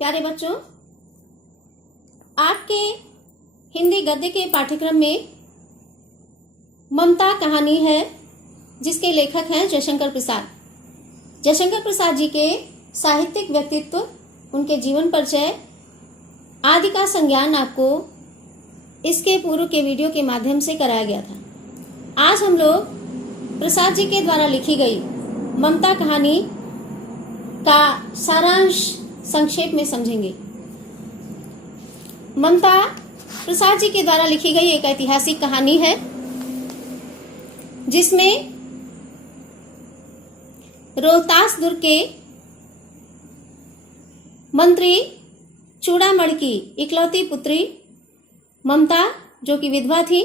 प्यारे बच्चों, आपके हिंदी गद्य के पाठ्यक्रम में ममता कहानी है जिसके लेखक हैं जयशंकर प्रसाद। जयशंकर प्रसाद जी के साहित्यिक व्यक्तित्व, उनके जीवन परिचय आदि का संज्ञान आपको इसके पूर्व के वीडियो के माध्यम से कराया गया था। आज हम लोग प्रसाद जी के द्वारा लिखी गई ममता कहानी का सारांश संक्षेप में समझेंगे। ममता प्रसाद जी के द्वारा लिखी गई एक ऐतिहासिक कहानी है जिसमें रोहतास दुर्ग के मंत्री चूड़ामणि की इकलौती पुत्री ममता, जो कि विधवा थी,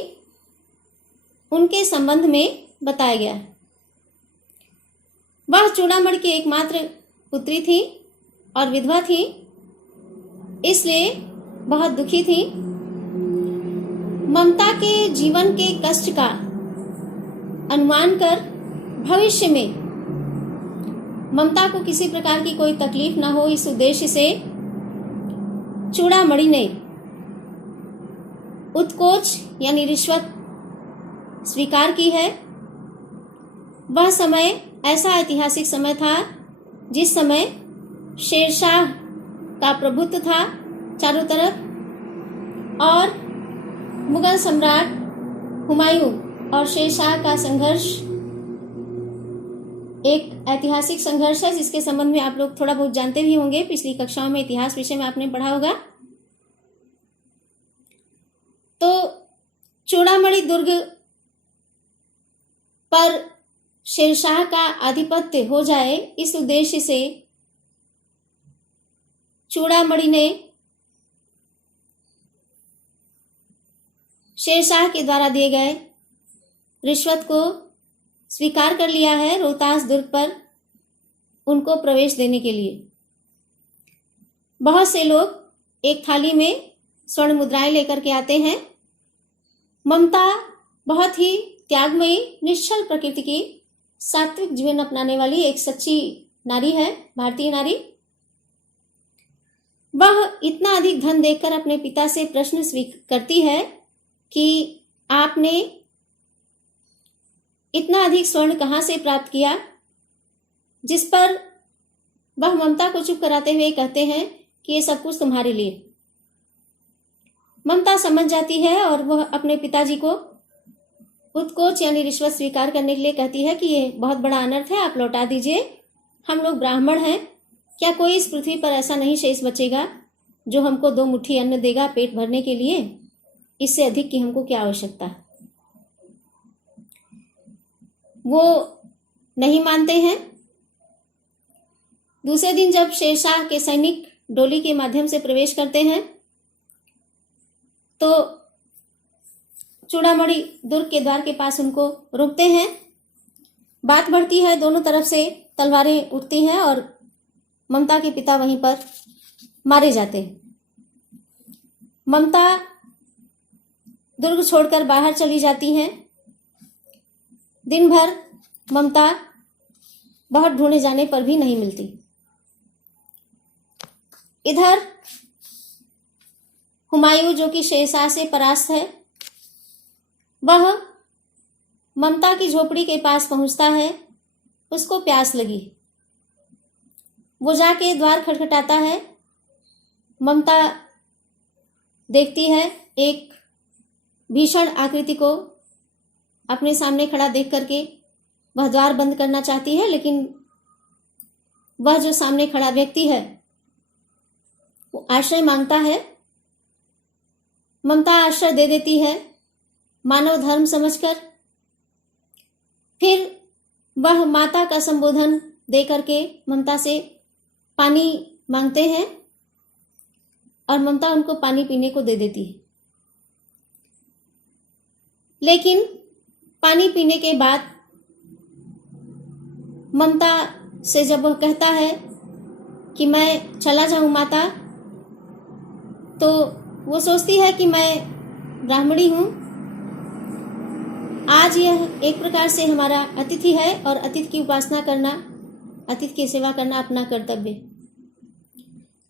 उनके संबंध में बताया गया है। वह चूड़ामणि की एकमात्र पुत्री थी और विधवा थी, इसलिए बहुत दुखी थी। ममता के जीवन के कष्ट का अनुमान कर भविष्य में ममता को किसी प्रकार की कोई तकलीफ ना हो, इस उद्देश्य से चूड़ामणि ने उत्कोच यानी रिश्वत स्वीकार की है। वह समय ऐसा ऐतिहासिक समय था जिस समय शेरशाह का प्रभुत्व था चारों तरफ और मुगल सम्राट हुमायूं और शेरशाह का संघर्ष एक ऐतिहासिक संघर्ष है जिसके संबंध में आप लोग थोड़ा बहुत जानते भी होंगे। पिछली कक्षाओं में इतिहास विषय में आपने पढ़ा होगा। तो चूड़ामणि दुर्ग पर शेरशाह का आधिपत्य हो जाए, इस उद्देश्य से चूड़ामणि ने शेरशाह के द्वारा दिए गए रिश्वत को स्वीकार कर लिया है रोहतास दुर्ग पर उनको प्रवेश देने के लिए। बहुत से लोग एक थाली में स्वर्ण मुद्राएं लेकर के आते हैं। ममता बहुत ही त्यागमयी, निश्चल प्रकृति की, सात्विक जीवन अपनाने वाली एक सच्ची नारी है, भारतीय नारी। वह इतना अधिक धन देखकर अपने पिता से प्रश्न करती है कि आपने इतना अधिक स्वर्ण कहां से प्राप्त किया, जिस पर वह ममता को चुप कराते हुए कहते हैं कि ये सब कुछ तुम्हारे लिए। ममता समझ जाती है और वह अपने पिताजी को उत्कोच यानी रिश्वत स्वीकार करने के लिए कहती है कि ये बहुत बड़ा अनर्थ है, आप लौटा दीजिए। हम लोग ब्राह्मण हैं, क्या कोई इस पृथ्वी पर ऐसा नहीं शेष बचेगा जो हमको 2 मुट्ठी अन्न देगा पेट भरने के लिए? इससे अधिक की हमको क्या आवश्यकता है। वो नहीं मानते हैं। दूसरे दिन जब शेरशाह के सैनिक डोली के माध्यम से प्रवेश करते हैं तो चूड़ामणि दुर्ग के द्वार के पास उनको रोकते हैं। बात बढ़ती है, दोनों तरफ से तलवारें उठती हैं और ममता के पिता वहीं पर मारे जाते हैं। ममता दुर्ग छोड़कर बाहर चली जाती हैं। दिन भर ममता बहुत ढूंढे जाने पर भी नहीं मिलती। इधर हुमायूं, जो कि शेरशाह से परास्त है, वह ममता की झोपड़ी के पास पहुंचता है। उसको प्यास लगी, वो जाके द्वार खटखटाता है। ममता देखती है एक भीषण आकृति को अपने सामने खड़ा देख करके वह द्वार बंद करना चाहती है, लेकिन वह जो सामने खड़ा व्यक्ति है वो आश्रय मांगता है। ममता आश्रय दे देती है मानव धर्म समझकर। फिर वह माता का संबोधन दे करके ममता से पानी मांगते हैं और ममता उनको पानी पीने को दे देती है। लेकिन पानी पीने के बाद ममता से जब वह कहता है कि मैं चला जाऊं माता, तो वो सोचती है कि मैं ब्राह्मणी हूं, आज यह एक प्रकार से हमारा अतिथि है और अतिथि की उपासना करना, अतिथि की सेवा करना अपना कर्तव्य।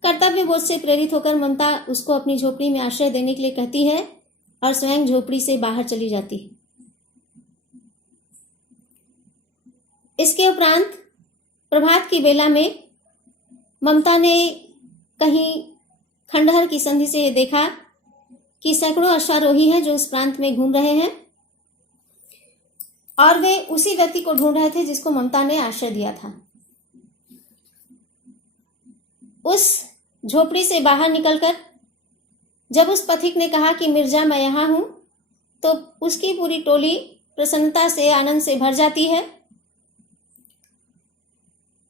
कर्तव्य बोध से प्रेरित होकर ममता उसको अपनी झोपड़ी में आश्रय देने के लिए कहती है और स्वयं झोपड़ी से बाहर चली जाती है। इसके उपरांत प्रभात की बेला में ममता ने कहीं खंडहर की संधि से देखा कि सैकड़ों अश्वारोही हैं जो उस प्रांत में घूम रहे हैं और वे उसी व्यक्ति को ढूंढ रहे थे जिसको ममता ने आश्रय दिया था। उस झोपड़ी से बाहर निकलकर जब उस पथिक ने कहा कि मिर्जा मैं यहां हूं, तो उसकी पूरी टोली प्रसन्नता से, आनंद से भर जाती है।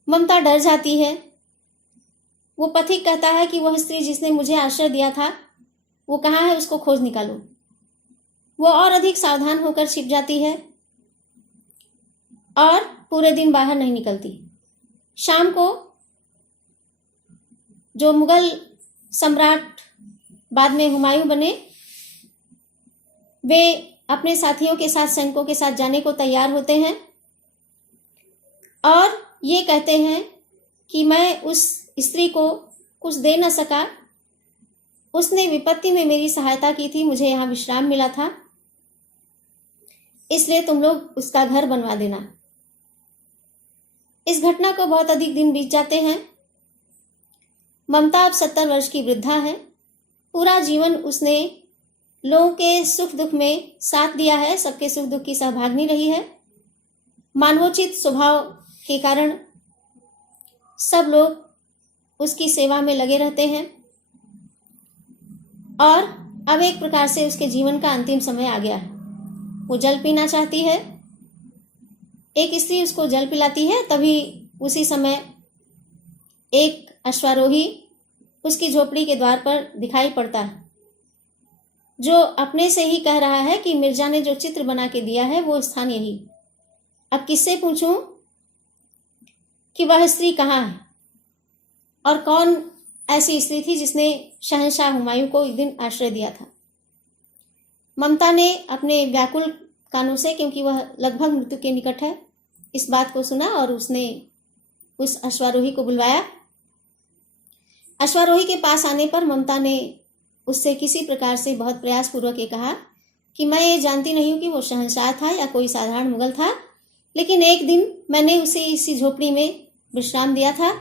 ममता डर जाती है। वो पथिक कहता है कि वह स्त्री जिसने मुझे आश्रय दिया था वो कहाँ है, उसको खोज निकालो। वो और अधिक सावधान होकर छिप जाती है और पूरे दिन बाहर नहीं निकलती। शाम को जो मुगल सम्राट बाद में हुमायूं बने, वे अपने साथियों के साथ, सैनिकों के साथ जाने को तैयार होते हैं और ये कहते हैं कि मैं उस स्त्री को कुछ दे न सका, उसने विपत्ति में मेरी सहायता की थी, मुझे यहाँ विश्राम मिला था, इसलिए तुम लोग उसका घर बनवा देना। इस घटना को बहुत अधिक दिन बीत जाते हैं। ममता अब 70 वर्ष की वृद्धा है। पूरा जीवन उसने लोगों के सुख दुख में साथ दिया है, सबके सुख दुख की सहभागिनी रही है। मानवोचित स्वभाव के कारण सब लोग उसकी सेवा में लगे रहते हैं और अब एक प्रकार से उसके जीवन का अंतिम समय आ गया है। वो जल पीना चाहती है। एक स्त्री उसको जल पिलाती है, तभी उसी समय एक अश्वारोही उसकी झोपड़ी के द्वार पर दिखाई पड़ता है, जो अपने से ही कह रहा है कि मिर्जा ने जो चित्र बना के दिया है वो स्थान यही। अब किससे पूछूं कि वह स्त्री कहाँ है और कौन ऐसी स्त्री थी जिसने शहंशाह हुमायूं को एक दिन आश्रय दिया था। ममता ने अपने व्याकुल कानों से, क्योंकि वह लगभग मृत्यु के निकट है, इस बात को सुना और उसने उस अश्वारोही को बुलवाया। अश्वारोही के पास आने पर ममता ने उससे किसी प्रकार से बहुत प्रयासपूर्वक ये कहा कि मैं ये जानती नहीं हूं कि वो शहंशाह था या कोई साधारण मुगल था, लेकिन एक दिन मैंने उसे इसी झोपड़ी में विश्राम दिया था।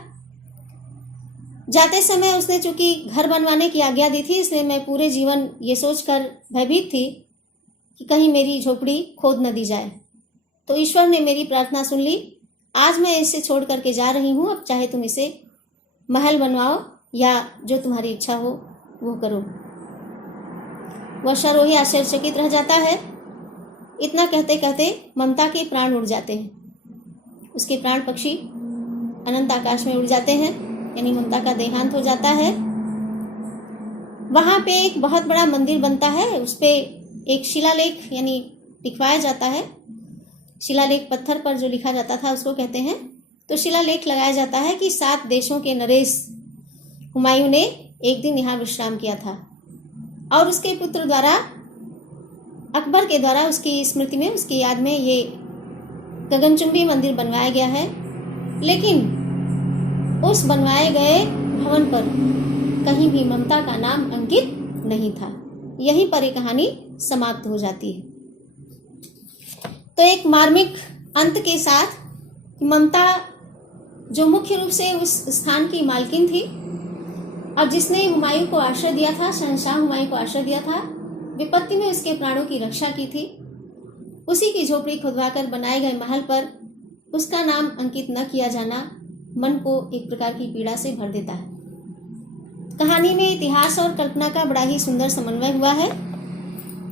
जाते समय उसने चूंकि घर बनवाने की आज्ञा दी थी, इसलिए मैं पूरे जीवन ये सोचकर भयभीत थी कि कहीं मेरी झोपड़ी खोद न दी जाए। तो ईश्वर ने मेरी प्रार्थना सुन ली। आज मैं इसे छोड़ करके जा रही हूँ। अब चाहे तुम इसे महल बनवाओ या जो तुम्हारी इच्छा हो वो करो। वह अश्वारोही आश्चर्यचकित रह जाता है। इतना कहते कहते ममता के प्राण उड़ जाते हैं। उसके प्राण पक्षी अनंत आकाश में उड़ जाते हैं, यानी ममता का देहांत हो जाता है। वहां पे एक बहुत बड़ा मंदिर बनता है। उस पे एक शिलालेख यानी लिखवाया जाता है। शिलालेख पत्थर पर जो लिखा जाता था उसको कहते हैं। तो शिलालेख लगाया जाता है कि 7 देशों के नरेश हुमायूं ने एक दिन यहाँ विश्राम किया था और उसके पुत्र द्वारा, अकबर के द्वारा, उसकी स्मृति में, उसकी याद में ये गगनचुंबी मंदिर बनवाया गया है। लेकिन उस बनवाए गए भवन पर कहीं भी ममता का नाम अंकित नहीं था। यहीं पर ये कहानी समाप्त हो जाती है। तो एक मार्मिक अंत के साथ ममता, जो मुख्य रूप से उस स्थान की मालकिन थी और जिसने हुमायूं को आश्रय दिया था, शहंशाह हुमायूं को आश्रय दिया था, विपत्ति में उसके प्राणों की रक्षा की थी, उसी की झोपड़ी खुदवाकर बनाए गए महल पर उसका नाम अंकित न किया जाना मन को एक प्रकार की पीड़ा से भर देता है। कहानी में इतिहास और कल्पना का बड़ा ही सुंदर समन्वय हुआ है।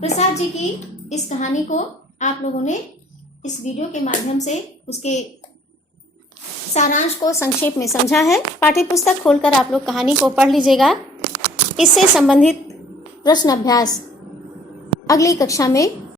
प्रसाद जी की इस कहानी को आप लोगों ने इस वीडियो के माध्यम से उसके सारांश को संक्षेप में समझा है। पाठ्यपुस्तक खोलकर आप लोग कहानी को पढ़ लीजिएगा। इससे संबंधित प्रश्न अभ्यास अगली कक्षा में